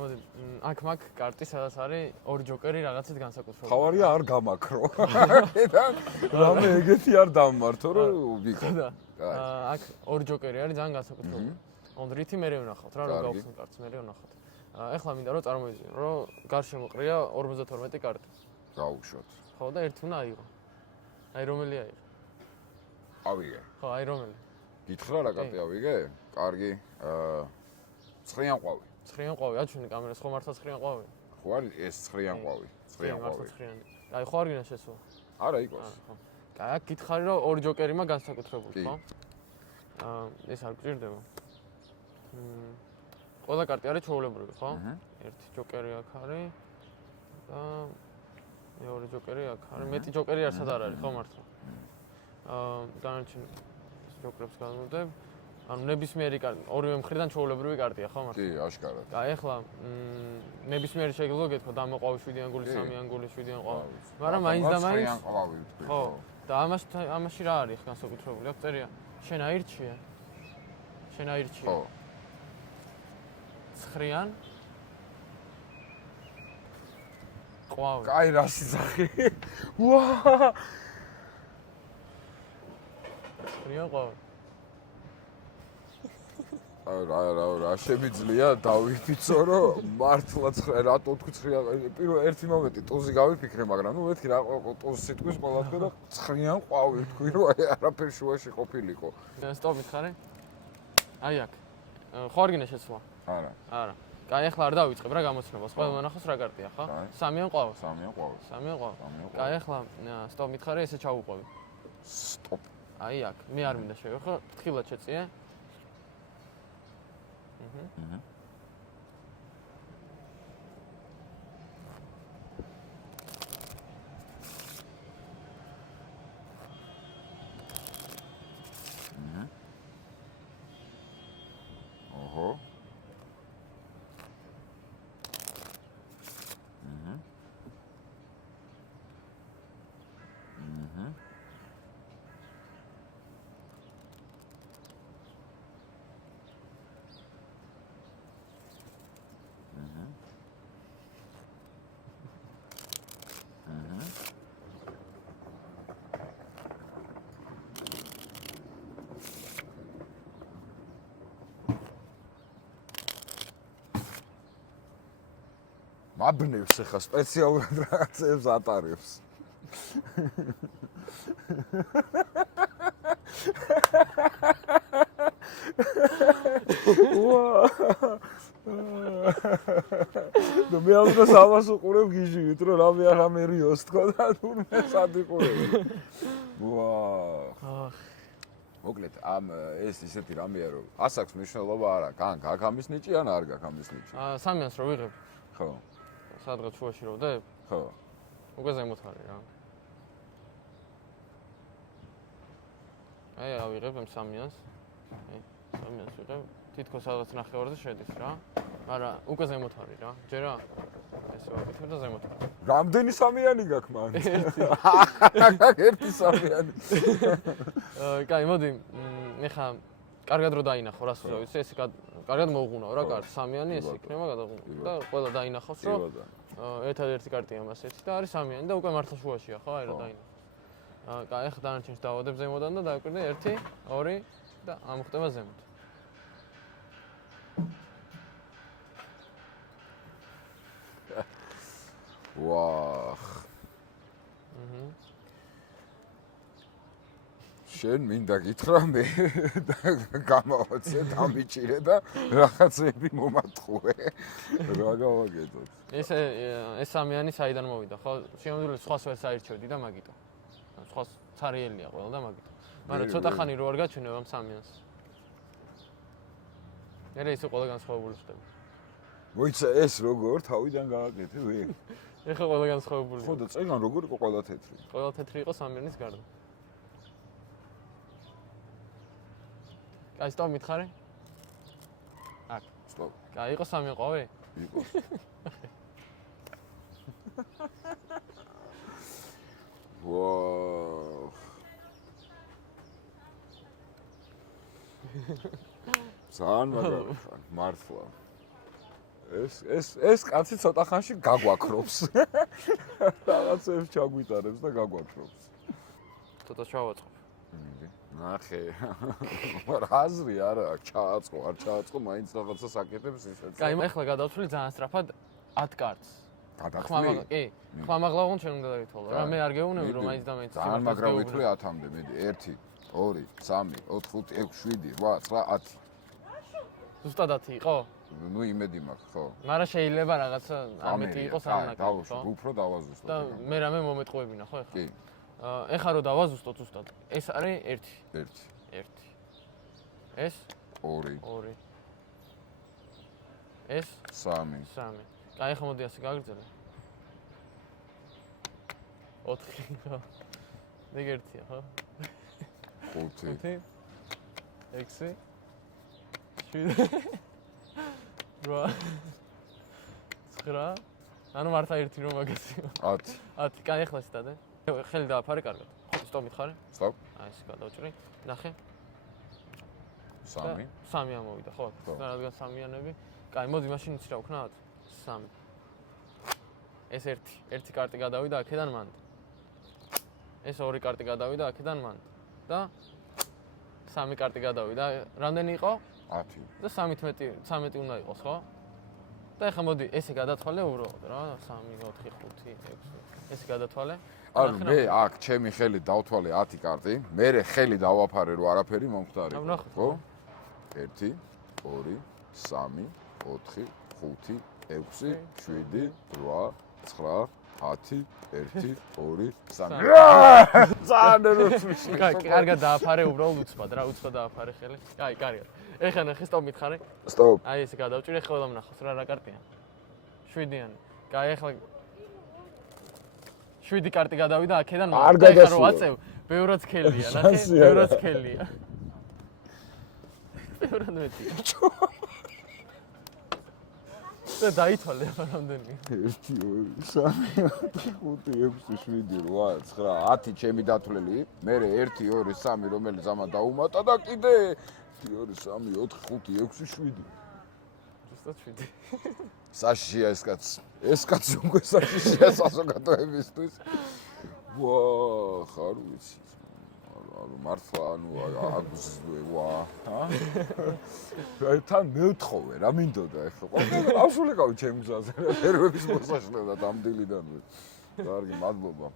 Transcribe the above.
მოდი, აქ მაგ კარტი სადაც არის ორი ჯოკერი რაღაცით განსაკუთრებული. ხავარია არ გამაქრო. რამე ეგეთი არ დამმართო რომ ვიყო. აქ ორი ჯოკერი არის ძალიან განსაკუთრებული. ანუ რითი მე ვნახავთ რა, რომ გავხსნით კარტს, მე ვნახავთ. ეხლა მინდა რომ წარმოვიდგინო, რომ გარშემო ყრია 52 კარტი. გაუშვოთ. ხო და ერთი უნდა აიღო. აი რომელი აიღო? ავიღე. ხო, აი რომელი? გითხრა რა კარტი ავიღე? კარგი. ცხრიან ყვავი. ცხრიან ყვავი, აჩვენე კამერას, ხო მართლა ცხრიან ყვავი? ხო არის ეს ცხრიან ყვავი. ცხრიან ყვავი. აი ხო არ გინდა შესვა? არა იყოს. აი აქ გითხარი რომ ორი ჯოკერი მაგ განსაკუთრებული, ხო? ეს არ გჭირდება. ყველა კარტი არის ჩვეულებრივი, ხო? ერთი ჯოკერი აქ არის და მეორე ჯოკერი აქ არის. მეტი ჯოკერი არც არ არის, ხო მართლა? დანარჩენ ჯოკერებს განვდებ. ანუ ნებისმიერი კარტი, ორივე მხრიდან ჩვეულებრივი კარტია, ხო მართლა? კი, აშკარად. აი ახლა ნებისმიერი შეიძლება გეთქვა დამოყვავი 7 ანგული, 3 ანგული, 7 ყვავი. მაგრამ მაინც და მაინც 9 ყვავი ვთქვი. ხო. და ამაში რა არის განსაკუთრებული? აქ წერია შენ აირჩიე. შენ აირჩიე. ხო. 9 ყვავი. კაი რა სიზახი. ვა! 9 ყვავი. რა შემიძლია დავიფიცო რომ მართლა რატო თქვი 9 პირველ ერთი მომენტი ტუზი გავიფიქრე მაგრამ ნუ მეთქი რა ტუზ სიტყვის ყველა თქვა და 9 ყვავი თქვი რომ აი არაფერ შუაში ყოფილიყო. სტოპ მითხარი? აი აქ. ხო არ გინდა შეცვლა? არა. არა. კაი ახლა არ დავიწყებ რა გამოცნობას. ყველა მონახოს რა კარტია, ხო? 3 ყვავი. 3 ყვავი. 3 ყვავი. კაი ახლა სტოპ მითხარი ესე ჩავუყვები. სტოპ. აი აქ. მე არ მინდა შევეხო, ფრთხილად შეწიე. ოჰო. მაბნევს ახლა სპეციალურად რაღაცებს ატარებს. და მე ამას ამას უყურებ გიჟივით რომ რამე რიოს თქო და თურმე სადიყურებ. ვა. მოკლედ ამ ეს ისეთი რამეა რომ ასაკს მნიშვნელობა არ აქვს. ან გაქვს ამის ნიჭი ან არ გაქვს ამის ნიჭი. სამიანს რო ვიღებ. ხო. სადღაც შუაში რო ვდებ? ხო. უკვე ზემოთ არის რა. აი ავიღებ ამ სამიანს. აი სამიანს ვიღებ. თითქოს სადღაც ნახევარზე შედის რა. მაგრამ უკვე ზემოთ არის რა. ჯერა ესე ვაკეთებ და ზემოთ არის. რამდენი სამიანი გაქვს მან? ერთი სამიანი. კაი, მოდი, ეხა კარგად რო დაინახო, რას ვთქვი, ესე კარგად მოუღუნაო რა კარტი, სამიანი ეს იქნება გადაღუნა და ყველა დაინახავს, რომ ერთადერთი კარტია მას ერთი და არის სამიანი და უკვე მართლა შუაშია, ხო, აი რა დაინახოს. კაი, ეხა დანარჩენს დავადებ ზემოდან და დავიკვირდე 1, 2 და ამოხტება ზემოთ. ვახ. შენ მინდა გითხრა მე გამოვაცე დამიჭირე და რაღაცები მომატყუე. რა გავაკეთოთ? ეს სამიანი საიდან მოვიდა, ხო? შემოძლეს სხვას ვერ საერთოდი და მაგიტო. სხვას ცარიელია ყველა და მაგიტო. მაგრამ ცოტა ხანი რო არ გაჩვენებ ამ სამიანს. მე ისე ყველა განსხვავებული ხდება. მოიცა ეს როგორ თავიდან გააკეთე ვე? ეხლა ყველა განსხვავებული. ხო და წეგან როგორ იყო ყველა თეთრი? ყველა თეთრი იყო სამიანის გარდა. კაი, სტოპ მითხარი? აქ. სტოპ. კაი, იყო 3 ყვავი? იყო. ვაუ. ძალიან მაგარი ხარ, მართლა. ეს კაცი ცოტა ხანში გაგვაქრობს. რაღაცებს ჩაგვიტარებს და გაგვაქრობს. ცოტა შევაწყობ. ნახე. რაზრი არა, ჩააწყო, არ ჩააწყო, მაინც რაღაცა საკეთებს ისაც. კაი, ეხლა გადავთვლი ძალიან სწრაფად 10 კარტს. გადავთვლი? კი, ხმამაღლა ვон ჩვენ უნდა დავითვალო. რა მე არ გეუბნები რომ მაინც და მაინც ძალიან მაგრა ვითვლი 10-მდე, მედი 1 2 3 4 5 6 7 8 9 10. ზუსტად 10 იყო? ნუ იმედი მაქვს, ხო? მაგრამ შეიძლება რაღაცა არ მეტი იყოს არ ნაკლებო, ხო? უფრო დავაზუსტო. და მე რამე მომეტყუებინა, ხო ეხლა? კი. ეხლა რომ დავაზუსტოთ ზუსტად. ეს არის 1 1 ეს 2 2 ეს 3 3. კაი, ახლა მოდი ასე გაგრძელე. 4 ხო? მე გერთია, ხო? 5 6 7 8 9 ანუ მართლა 1 რომ მაგასიო. 10 10. კაი, ახლა სტადე. ხელი დააფარე კარგად. ხო, სტოპ მითხარი? სტოპ. აი, ეს გადავჭრი. ნახე. 3 3 ამოვიდა, ხო? რადგან 3-იანები. კაი, მოდი მაშინ იცი რა ვქნათ? 3. ეს 1 კარტი გადავიდა აქედან მანდ. ეს 2 კარტი გადავიდა აქედან მანდ. და 3 კარტი გადავიდა. რამდენი იყო? 10 და 13 უნდა იყოს, ხო? და ეხლა მოდი ესე გადათვალე უბრალოდ რა, 3 4 5 6 ესე გადათვალე. ანუ მე აქ ჩემი ხელი დავთვალე 10 კარტი, მე ხელი დავაფარე რომ არაფერი მომხდარი. ხო? 1 2 3 4 5 6 7 8 9 10 1 2 3 ძალიან როცვი. კაი, კარგად დააფარე უბრალოდ უცბად რა, უცბად დააფარე ხელი. კაი, კარგად. ეხლა ნახე, სტოპ მითხარი? სტოპ. აი ესე გადავჭირე, ყველა ვნახოს რა კარტია. 7-იანი. კაი, ეხლა 7 კარტი გადავიდა აქედან, მაგრამ ეხლა რო აწევ, ბევრად სქელია, ნახე, ბევრად სქელია. ბევრად მეტი. და დაითვალე რამდენი. 1 2 3 4 5 6 7 8 9 10 ჩემი დათვლელი, მე 1 2 3 რომელიც ამა დაუმატა და კიდე 1 2 3 4 5 6 7 ზუსტად 7. საშიშია ეს კაც. ეს კაცი უკვე საშიშია საზოგადოებისთვის. ვა, ხარ ვიცი. ანუ მართლა ანუ აგზვე ვა. რა თან მეთხოვე რა მინდოდა ეხლა. ყავშულიყავი ჩემი გზაზე. ერვების მოსაშლელად ამ დილიდანვე. კარგი, მადლობა.